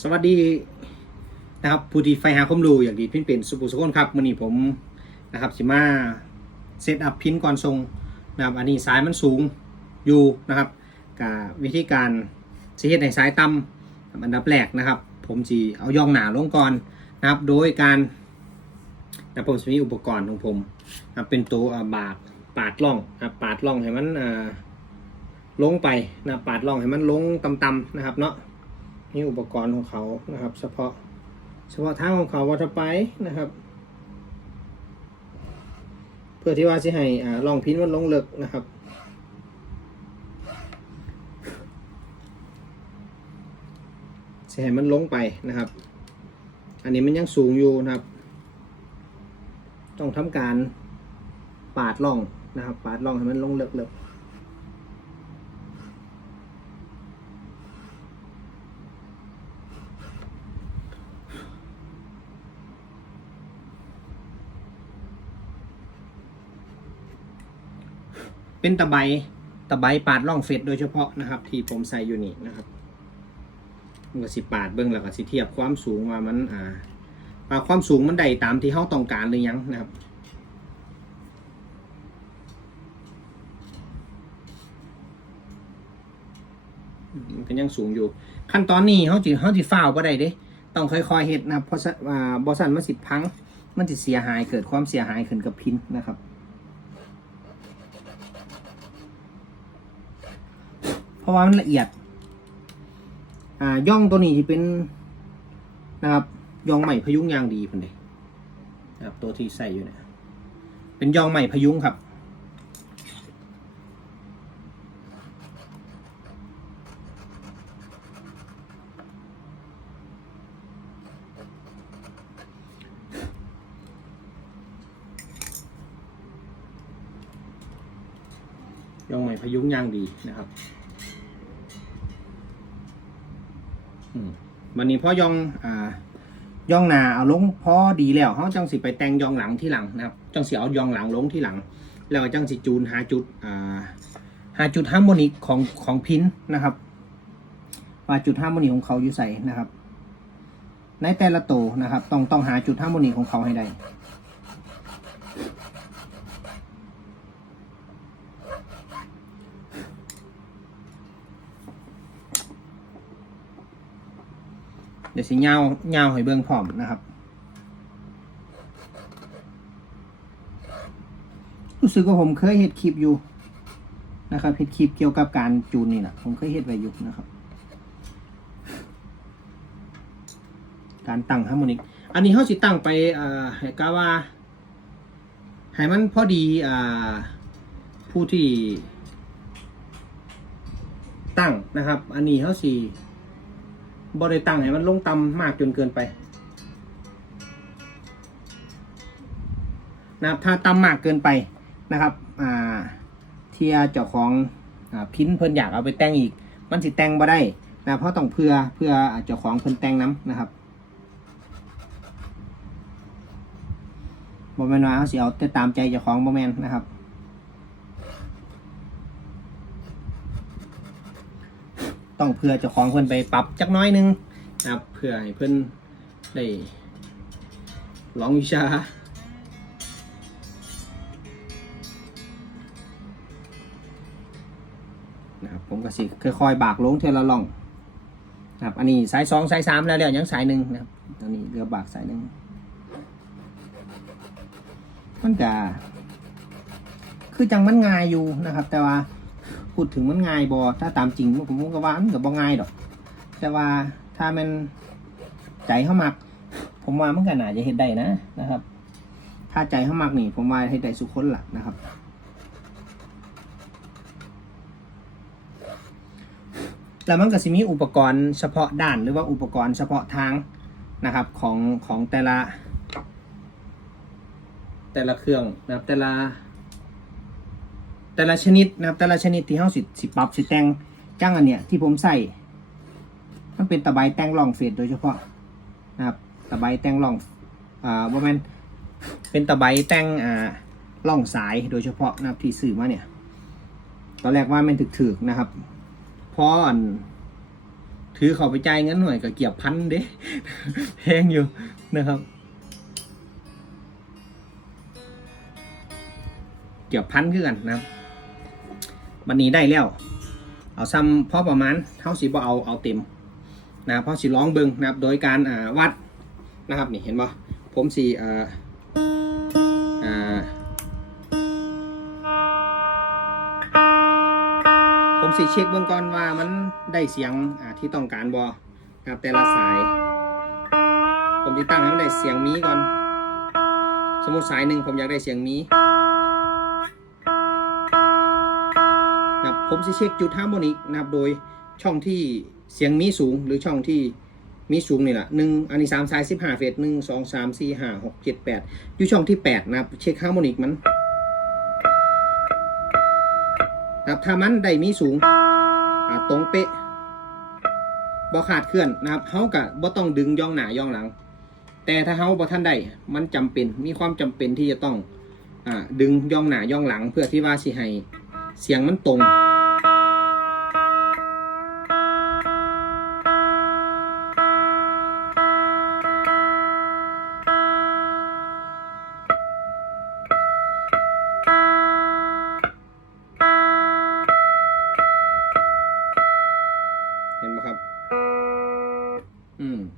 สวัสดีนะครับผู้ที่ไฟหาความรู้อย่างดีพินเป็นสุภุสุคนครับมื่อนี้ผมนะครับสิมาเซตอัพพินก่อนทรงนะครับอันนี้สายมันสูงอยู่นะครับกับวิธีการสิเฮ็ดในสายต่ำอันดับแรกนะครับ ผมจีเอาย่องหนาลงก่อนนะครับโดยการนะผมจะมีอุปกรณ์ของผมนะครับเป็นตัวบากปาดล่องนะปาดล่องให้มันอ่าลงไปนะปาดล่องให้มันลงต่ำๆนะครับเนาะ นี่อุปกรณ์ของเขานะครับ เฉพาะเฉพาะทางของเขาวัตไปนะครับ เพื่อที่ว่าจะให้อลองพินมันลงเลิกนะครับจะให้มันลงไปนะครับ อันนี้มันยังสูงอยู่นะครับ ต้องทำการปาดล่องนะครับ ปาดล่องให้มันลงเลิกเเป็นตะไบตะไบปาดล่องเฟดโดยเฉพาะนะครับ ที่ผมใส่อยู่นี่นะครับมันก็สิปาดเบิ้องแล้วก็สิเทียบความสูงว่ามันอ่าว่าความสูงมันได้ตามที่เขาต้องการหรือยังนะครับมันก็ยังสูงอยู่ ขั้นตอนนี้เขาจิเขาจิฝ้าวบ่ได้เด้ ต้องค่อยๆเฮ็ดนะเพราะฉะอ่าบอสันมันสิพัง มันจะเสียหายเกิดความเสียหายขึ้นกับพินนะครับ เพราะว่ามันละเอียด อ่าย่องตัวนี้ที่เป็นนะครับย่องใหม่พยุงยางดีพุ่นเดนะครับตัวที่ใส่อยู่เนี่ยเป็นย่องใหม่พยุงครับย่องใหม่พยุงยางดีนะครับ วันนี้พ่อยองอ่าย่องนาเอาลงพอดีแล้วเขาจังสิไปแต่งย่องหลังที่หลังนะครับจังสิเอาย่องหลังลงที่หลัง แล้วจังสิจูนหาจุดอ่าหาจุดฮาร์โมนิกของของพินนะครับว่าจุดฮาร์โมนิกของเขาอยู่ใส่นะครับ ในแต่ละตัวนะครับ ต้องต้องหาจุดฮาร์โมนิกของเขาให้ได้ เดี๋ยวสิเงาเงาให้เบิ่งพร้อมนะครับ รู้สึกว่าผมเคยเห็ดคลิปอยู่นะครับเห็ดคลิปเกี่ยวกับการจูนนี่แหละผมเคยเห็ดไว้อยู่นะครับ การตั้งฮาร์โมนิก อันนี้เขาสิตั้งไปอ่าให้กาว่าให้มันพอดีอ่าผู้ที่ตั้งนะครับ อันนี้เขาสิ บริตังให้มันลงต่ำมากจนเกินไปนะครับถ้าต่ำมากเกินไปนะครับอ่าที่เจ้าของอ่าพินเพิ่นอยากเอาไปแต่งอีก มันสิแต่งบ่ได้นะเพราะต้องเพื่อเพื่อเจ้าของเพิ่นแต่งน้ำนะครับบ่แม่นว่าเขาสิเอาแต่ตามใจเจ้าของบ่แม่นนะครับ ต้องเพื่อเจ้าของเพิ่อนไปปรับจักน้อยหนึงนะครับเพื่อให้เพิ่อนได้ลองวิชานะครับผมก็สิค่อยๆบากลงเทละล่องนะครับอันนี้สายสองสายสามแล้วเดี๋ยวยังสายหนึ่งนะครับตอนนี้เรือบากสายหนึ่งมันก็คือจังมันง่ายอยู่นะครับ แต่ว่า พูดถึงมันง่ายบอถ้าตามจริงผมก็ว่ามันก็บ่ง่ายดอก แต่ว่าถ้ามันใจเขามัก ผมว่ามันก็น่าจะเฮ็ดได้นะนะครับ ถ้าใจเขามักนี่ ผมว่าเฮ็ดได้สุกคนละนะครับแล้วมันก็สิมีอุปกรณ์เฉพาะด้านหรือว่าอุปกรณ์เฉพาะทางนะครับของของแต่ละ แต่ละเครื่องนะครับแต่ละ แต่ละชนิดนะครับแต่ละชนิดที่เขาสิสิปรับสิแต่งจ้างอันเนี้ยที่ผมใส่มันเป็นตะไบแต่งร่องเฟดโดยเฉพาะนะครับตะไบแต่งร่องอ่าว่ามันเป็นตะไบแต่งอ่าร่องสายโดยเฉพาะนะครับที่สื่อมาเนี่ยตอนแรกว่ามันถึกๆนะครับพอันถือเขาไปจ่ายเงินหน่อยก็เกียบพันเด้แพงอยู่นะครับ เกียบพันคือกันนะครับ วันนี้ได้แล้ว เอาซ้ำพอประมาณเท่าสิบ่เอาเอาเต็มนะครับเพราะสิร้องเบิงนะครับโดยการวัดนะครับนี่เห็นบ่ผมสีอ่าอ่าผมสิเช็คเบื้องก่อนว่ามันได้เสียงอ่าที่ต้องการบอครับแต่ละสาย ผมจะตั้งให้มันได้เสียงมีก่อน สมมติสายหนึ่งผมอยากได้เสียงมี ผมสิเช็คจุดฮาร์โมนิกนะครับโดยช่องที่เสียงมีสูงหรือช่องที่มีสูงนี่แหละหนึ่งอันนี้สามสายสิบห้าเฟสหนึ่งสองสามสี่ห้าหกเจ็ดแปดอยู่ช่องที่แปดนะครับเช็คฮาร์โมนิกมันนะครับถ้ามันได้มีสูงตรงเป๊ะบ่ขาดเคลื่อนนะครับเฮากับบ่ต้องดึงย่องหนาย่องหลัง แต่ถ้าเฮาบ่ทันได้มันจำเป็นมีความจำเป็นที่จะต้องอดึงย่องหนาย่องหลัง เพื่อที่ว่าสิให้เสียงมันตรง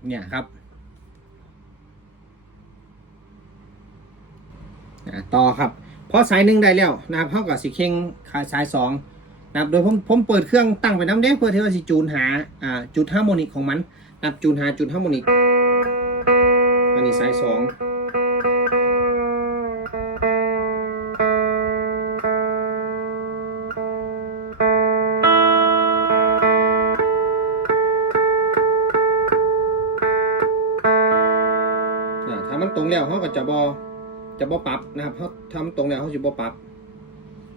เนี่ยครับต่อครับพอสายหนึ่งได้แล้วนะครับเท่ากับสีเข่งขาสายสองนะครับโดยผมผมเปิดเครื่องตั้งไปน้ำเด้เพื่อที่ว่าสิจูนหาอ่าจุดฮาร์โมนิกของมันนะครับจูนหาจุดฮาร์โมนิกอันนี้สายสอง จะบอปรับนะครับเขาทำตรงแล้วเขาจะบอปรับ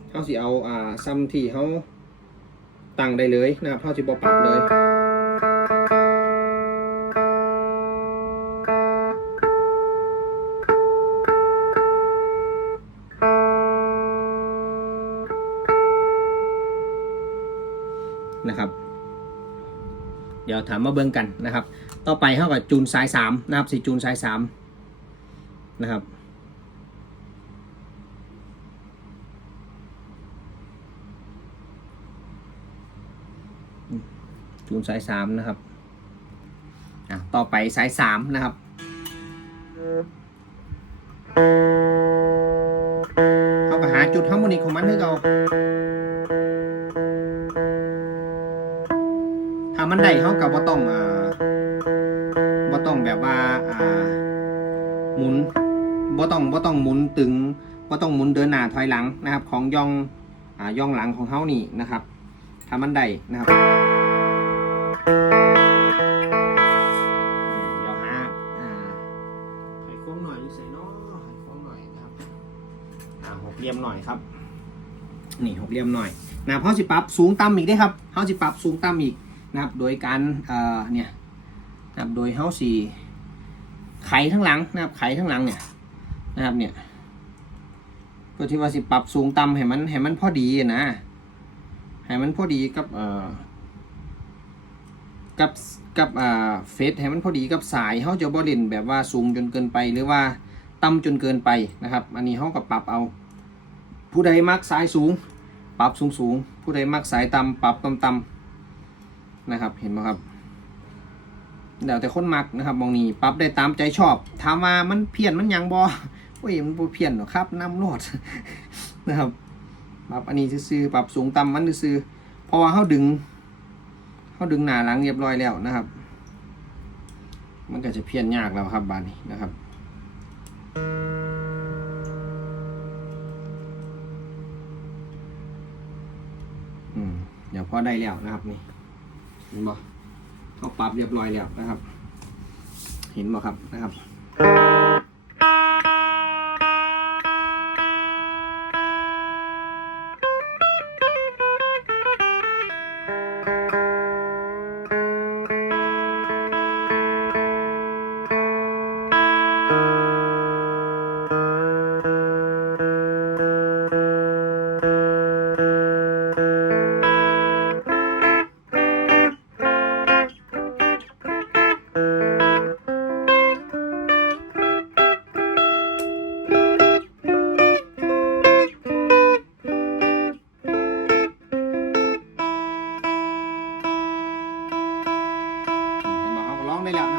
เขาสิเอาอ่าซัมที่เขาตั้งได้เลยนะครับเขาจะบอปรับเลยนะครับ เดี๋ยวถามมาเบิ่งกันนะครับ ต่อไปเท่ากับจูนสายสามนะครับสีจูนสายสามนะครับ จูนสายสามนะครับอะต่อไปสายสามนะครับเขาก็หาจุดฮาร์โมนิกของมันให้เราถ้ามันได้เขากับว่าต้องอ่าบ่ต้องแบบว่าอ่าหมุนบ่ต้องบ่ต้องหมุนตึงบ่ต้องหมุนเดินหน้าถอยหลังนะครับ ของย่องอ่าย่องหลังของเขานี่นะครับถ้ามันได้นะครับ อ่าหกเหลี่ยมหน่อยครับ นี่หกเหลี่ยมหน่อยนะเพราสิปรับสูงต่ำอีกได้ครับเขาสิปรับสูงต่ำอีกนะครับ โดยการเอ่อเนี่ยนะครับโดยเขาสีไขทั้งหลังนะครับไขทั้งหลังเนี่ยนะครับเนี่ยเพื่อที่ว่าสิปรับสูงต่ำให้มันให้มันพอดีนะให้มันพอดีกับเอ่อกับกับอ่าเฟสให้มันพอดีกับสายเขาจะบ่เล่นแบบว่าสูงจนเกินไปหรือว่า ต่ำจนเกินไปนะครับ อันนี้เขาก็ปรับเอา ผู้ใดมักสายสูง ปรับสูงสูง ผู้ใดมักสายต่ำปรับต่ำต่ำนะครับ เห็นไหมครับเดี๋ยวแต่คนมักนะครับมองนี้ปรับได้ตามใจชอบ ถามว่ามันเพี้ยนมันยังบอโอ้ยมันเพี้ยนหรอครับน้ำรอดนะครับปรับอันนี้ซื้อปรับสูงต่ำมันซื้อเพราะว่าเขาดึงเขาดึงหนาหลังเรียบร้อยแล้วนะครับ มันก็จะเพี้ยนยากแล้วครับบานนี้นะครับ เดี๋ยวพอได้แล้วนะครับนี่เห็นบ่เขาปรับเรียบร้อยแล้วนะครับ เห็นบ่ครับนะครับ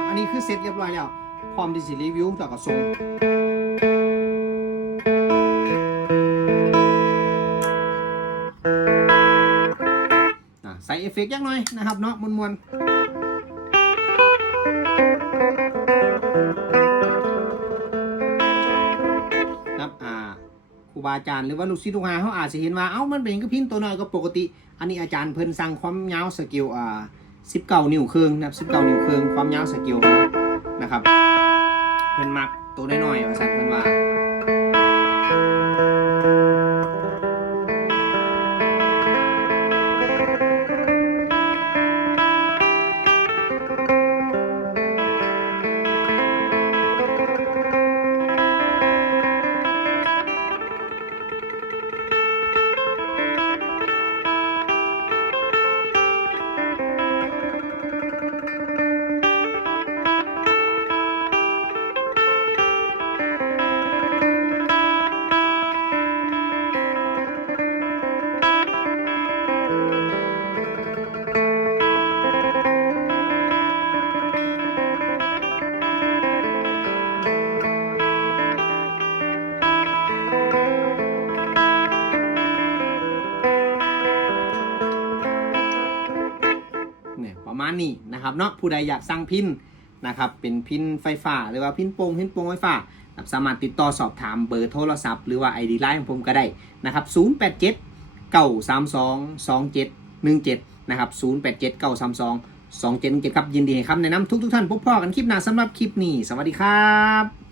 อันนี้คือเสร็จเรียบร้อยแล้ว พร้อมที่สิรีวิวแล้วก็ส่งใส่เอฟเฟกต์ยักหน่อยนะครับเนาะมวนๆครับอ่าครูบาอาจารย์หรือว่าลูกศิษย์ลูกหาเขาอาจจะเห็นว่า เอ้ามันเป็นก็พินตัวน้อยก็ปกติ อันนี้อาจารย์เพิ่นสั่งความยาวสเกลอ่า 19 นิ้วครึ่งนะครับ19 นิ้วครึ่งความยาวสเกลนะครับเพิ่นมักตัวน้อยๆว่าซั่นเพิ่นว่า นี้นะครับเนาะผู้ใดอยากสั่งพินนะครับเป็นพินไฟฟ้าหรือว่าพินโป่งพินโป่งไฟฟ้าครับสามารถติดต่อสอบถามเบอร์โทรศัพท์หรือว่า ID ไลน์ของผมก็ได้นะครับ 087 932 2717 นะครับ 087 932 2717 ครับ ยินดีให้คำแนะนำทุกทุกท่านพบพ่อกันคลิปหน้าสำหรับคลิปนี้ สวัสดีครับ